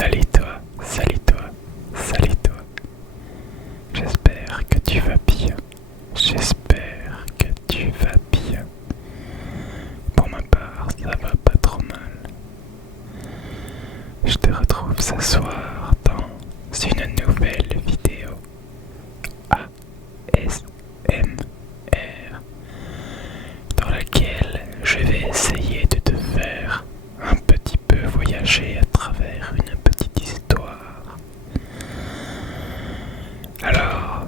Salut toi, salut toi, salut toi. J'espère que tu vas bien. J'espère que tu vas bien. Pour ma part, ça va pas trop mal. Je te retrouve ce soir dans une nouvelle vidéo ASMR dans laquelle je vais essayer de te faire un petit peu voyager à travers une petite histoire. Alors,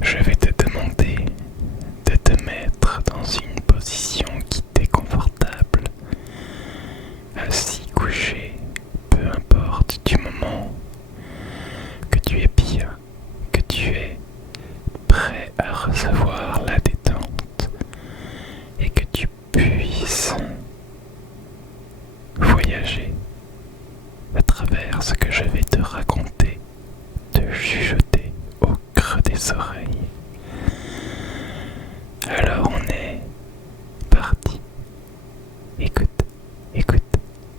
je vais te demander de te mettre dans une position qui t'est confortable, assis, couché, peu importe du moment, que tu es bien, que tu es prêt à recevoir la détente et que tu puisses voyager à travers ce que je vais te raconter, te chuchoter au creux des oreilles. Alors on est parti. Écoute, écoute,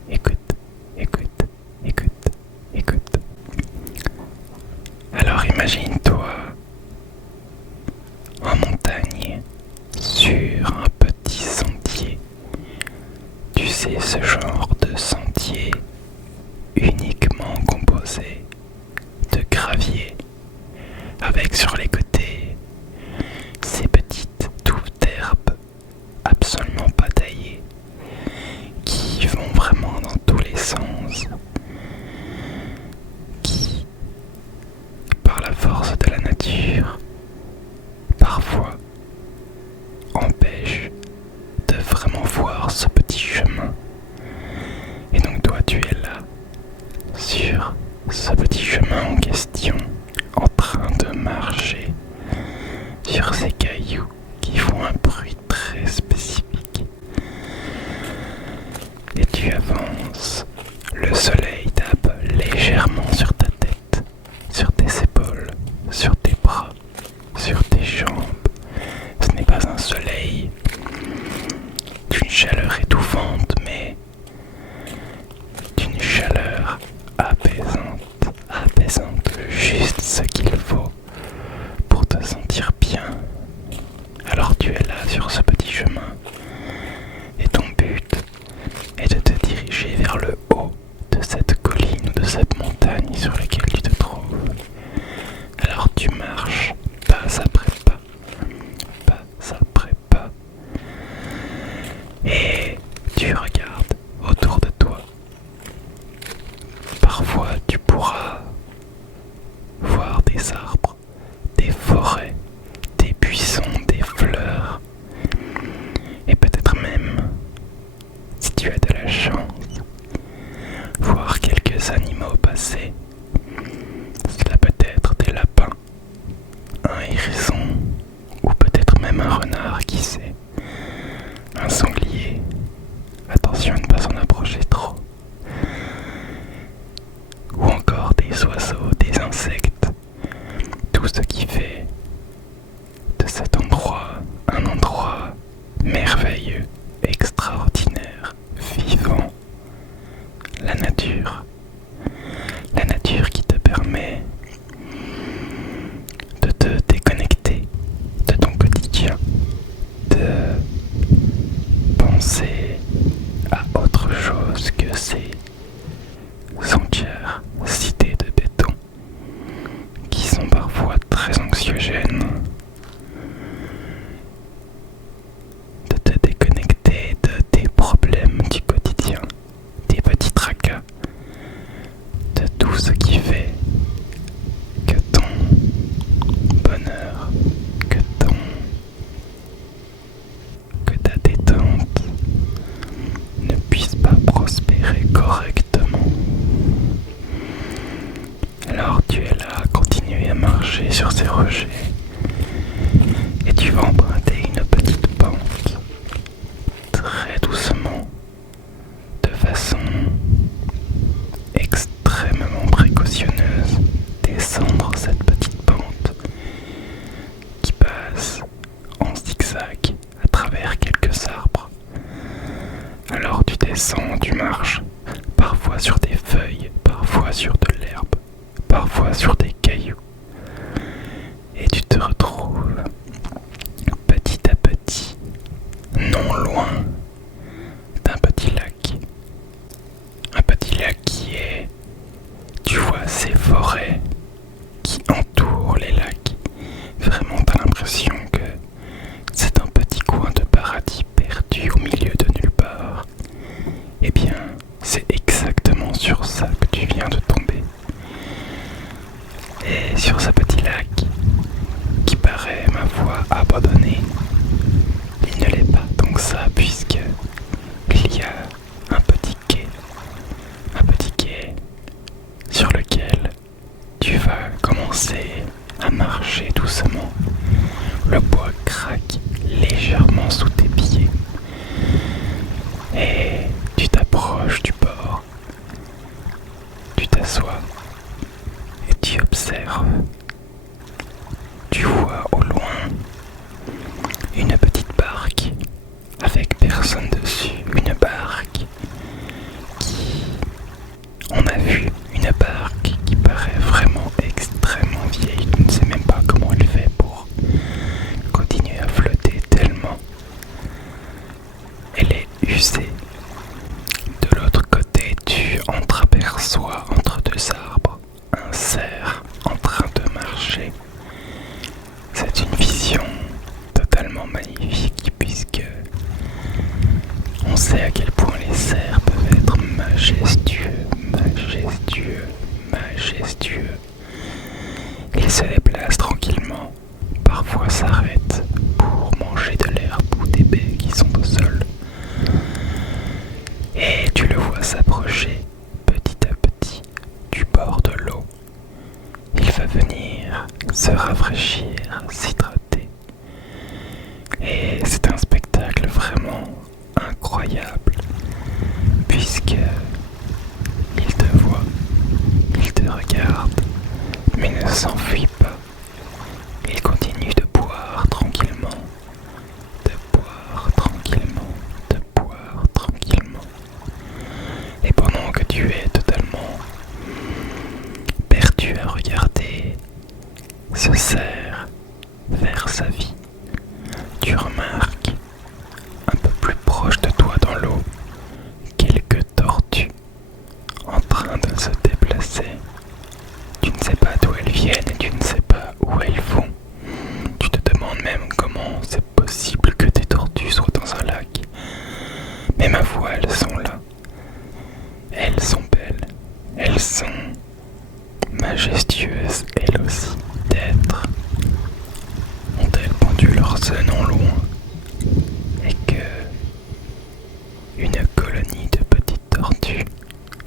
écoute, écoute, écoute, écoute. Alors imagine-toi en montagne, sur un petit sentier. Tu sais, ce genre de sentier uniquement composé de gravier, avec sur les côtés ces petites touffes d'herbe absolument pas taillées, qui vont vraiment dans tous les sens, qui, par la force de la nature, parfois empêchent de vraiment voir ce petit chemin. Et donc toi tu es là, sur ce petit chemin en question, en train de marcher sur ces cailloux qui font un bruit très spécifique. Et tu avances, le soleil tape légèrement sur ta tête, sur tes épaules, sur tes bras, sur tes jambes. Ce n'est pas un soleil d'une chaleur étouffante, mais d'une chaleur apaisante, juste ce qu'il faut pour te sentir bien. Alors tu es là sur ce petit chemin et ton but est de te diriger vers le haut de cette colline ou de cette montagne sur laquelle tu te trouves. Alors tu marches pas après pas, pas après pas, et tu regardes autour de toi. Parfois tu pourras voir des arbres, des forêts, des buissons, des fleurs, et peut-être même, si tu as de la chance, voir quelques animaux passer. Cela peut être des lapins, un hérisson, ou peut-être même un renard, qui sait, un sanglier. Attention à ne pas s'en approcher trop. Ou encore des oiseaux, des insectes, tout ce qui fait de cet endroit un endroit merveilleux, extraordinaire, vivant. La nature descends, tu marches, parfois sur des feuilles, parfois sur de l'herbe, parfois sur des cailloux. Et tu te retrouves petit à petit, non loin d'un petit lac. Un petit lac qui est, tu vois, ces forêts qui entourent les lacs. Vraiment, t'as l'impression que c'est un petit coin de paradis perdu au milieu de nulle part. Eh bien, c'est exactement sur ça que tu viens de tomber. Et sur ce petit lac, qui paraît, ma foi, abandonné, il ne l'est pas tant que ça, puisque il y a un petit quai sur lequel tu vas commencer à marcher doucement. Le bois craque légèrement sous tes pieds et tu t'approches du bord. Tu t'assois et tu observes. Tu vois au loin une petite barque avec personne dessus. Une barque qui... On a vu une barque qui paraît vraiment extrêmement vieille. Je ne sais même pas comment elle fait pour continuer à flotter tellement elle est usée. De l'autre côté, tu entreaperçois entre deux arbres un cerf en train de marcher. C'est une vision totalement magnifique puisque on sait à quel point les cerfs peuvent être majestueux, majestueux, majestueux. Ils se déplacent tranquillement, parfois s'arrêtent pour manger de l'herbe ou des baies qui sont au sol. Et tu le vois s'approcher petit à petit du bord de l'eau. Il va venir se rafraîchir, s'hydrater. Et c'est un spectacle vraiment incroyable, puisque il te voit, il te regarde, mais ne s'enfuit pas. Il continue de boire tranquillement, de boire tranquillement, de boire tranquillement. Et pendant que tu es totalement perdu à regarder ce cerf vers sa vie, tu remarques un peu plus proche de toi dans l'eau quelques tortues en train de se déplacer. Tu ne sais pas d'où elles viennent et tu ne sais pas où elles vont. Tu te demandes même comment c'est possible que des tortues soient dans un lac. Mais ma foi, elles sont là. Elles sont belles. Elles sont majestueuses, elles aussi, d'être. Ont-elles pendu leurs œufs non loin et que une colonie de petites tortues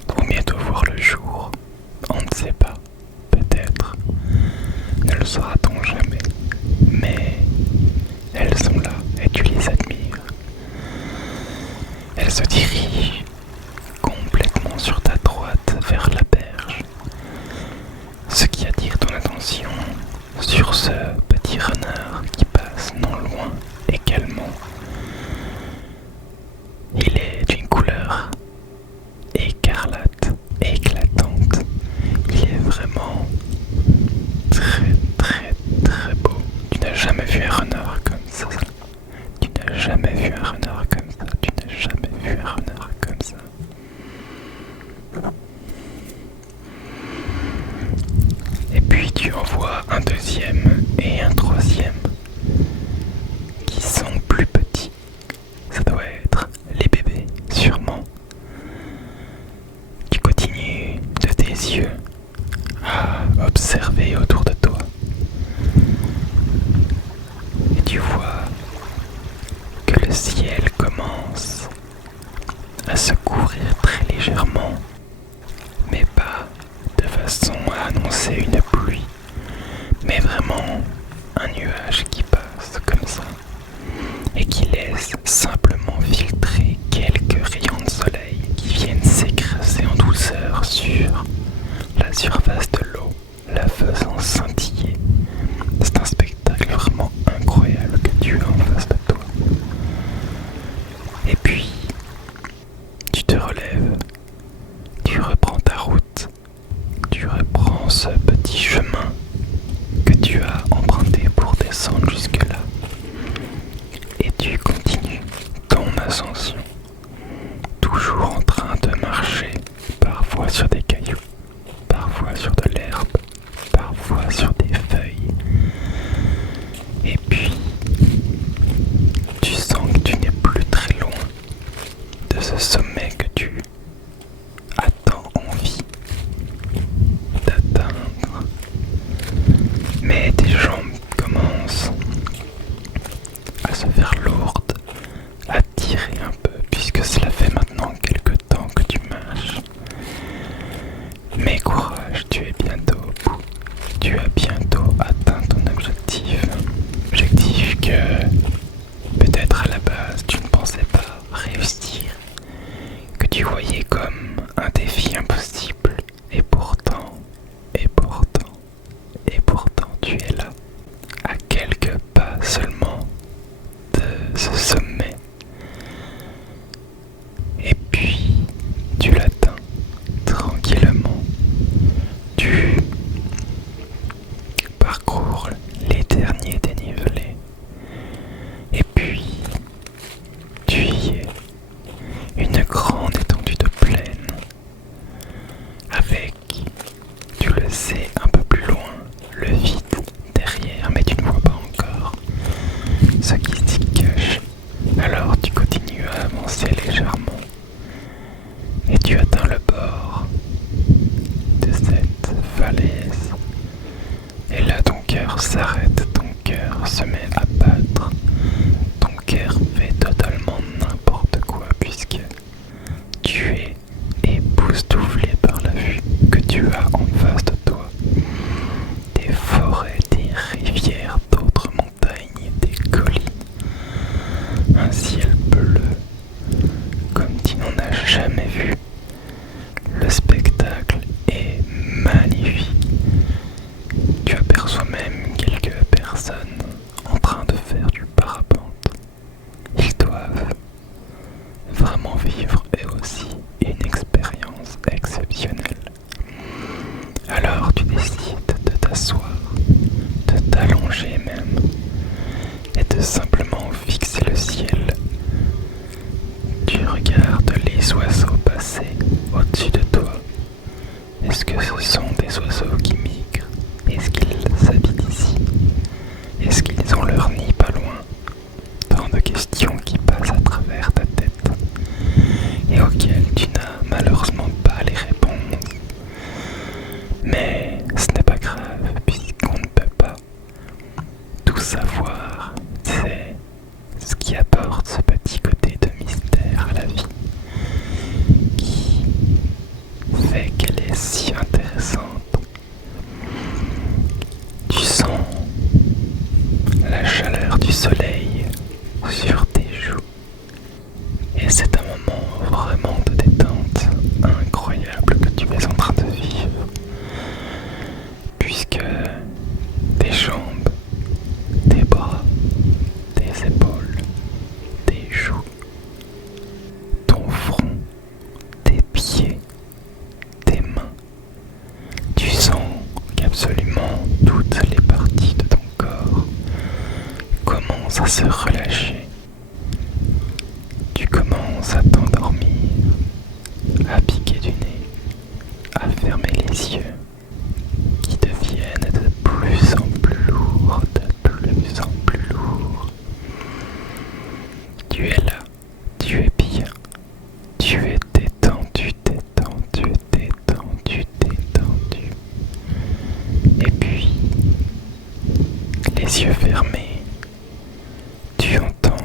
vont bientôt voir le jour? On ne sait pas. Peut-être. Ne le saura-t-on jamais. Mais elles sont là et tu les admires. Elles se dirigent complètement sur ta droite vers la berge. Ce qui attire ton attention sur ce petit renard qui passe non loin également. Il est d'une couleur écarlate, éclatante. Il est vraiment très très très beau. Tu n'as jamais vu un renard comme ça. Tu n'as jamais vu un renard comme ça. Tu n'as jamais vu un renard comme ça. Et puis tu en vois un deuxième et un troisième qui sont plus petits. Ça doit être les bébés, sûrement. Tu continues de tes yeux à observer autour de toi. Et tu vois que le ciel commence à se couvrir très légèrement, mais pas de façon à annoncer une pluie, mais vraiment un nuage qui passe comme ça et qui laisse simplement filtrer quelques rayons de soleil qui viennent s'écraser en douceur sur la surface de l'eau, la faisant scintiller. C'est un spectacle vraiment incroyable que tu as en face de toi. Et puis, te relèves, tu reprends ta route, tu reprends ce petit chemin que tu as emprunté pour descendre jusque-là et tu continues ton ascension, toujours en train de marcher, parfois sur des cailloux, parfois sur de l'herbe, parfois sur des feuilles. Et puis, tu sens que tu n'es plus très loin de ce sommet que tu as tant envie d'atteindre. Mais tes jambes commencent à se faire lourdes, à tirer un peu, puisque cela fait maintenant quelque temps que tu marches. Mais courage, tu es bientôt au bout. Tu as bientôt atteint ton objectif. Objectif que peut-être à la base tu ne pensais pas réussir, que tu voyais comme un défi impossible. Et pourtant, tu es là, à quelques pas seulement de ce sommet. Et puis, tu l'atteins tranquillement. Tu parcours les derniers dénivelés. Et puis, tu y es. Une grande étendue de plaine. Avec, tu le sais, un peu plus loin, le vide derrière, mais tu ne vois pas encore ce qui s'y cache. Alors tu continues à avancer légèrement et tu atteins le bord de cette falaise. Et là ton cœur s'arrête, ton cœur se met à battre, ton cœur fait totalement n'importe quoi puisque tu es époustouflé par la vue que tu as en face de toi. Des forêts, des rivières, d'autres montagnes, des collines, un ciel bleu comme tu n'en as jamais vu. Le spectacle est magnifique. Tu aperçois même quelques personnes en train de faire du parapente. Ils doivent vraiment vivre eux aussi une expérience exceptionnelle. Alors tu décides de t'asseoir, de t'allonger même, et de simplement fixer le ciel. Tu regardes les oiseaux passer au-dessus de toi. Est-ce que ce sont des oiseaux qui migrent? Est-ce qu'ils habitent ici? Est-ce qu'ils ont leur nid pas loin? Tant de questions qui passent à travers ta tête et auxquelles tu n'as malheureusement pas les réponses. Mais ce n'est pas grave puisqu'on ne peut pas tout savoir. C'est ce qui apporte ce petit côté de mystère à la vie qui fait qu'elle est si intéressante. Tu sens la chaleur du soleil sur tes joues et c'est un moment vraiment de détente incroyable que tu es en train de vivre puisque tes jambes, tes bras, tes épaules, tes joues, ton front, tes pieds, tes mains, tu sens qu'absolument toutes les parties de ton corps commencent à se relâcher. Tu commences à t'endormir, à piquer du nez, à fermer les yeux, qui deviennent de plus en plus lourds, de plus en plus lourds. Tu es là, tu es bien, tu es détendu, détendu, détendu, détendu. Et puis, les yeux fermés, tu entends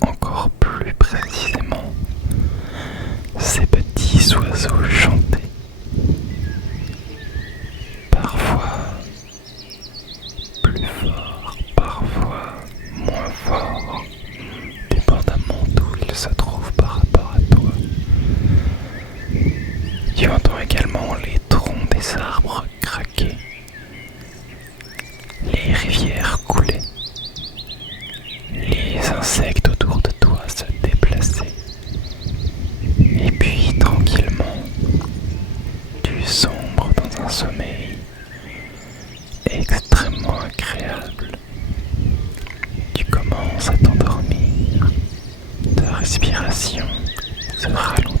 encore plus précisément ces petits oiseaux chanter respiration se ralentit.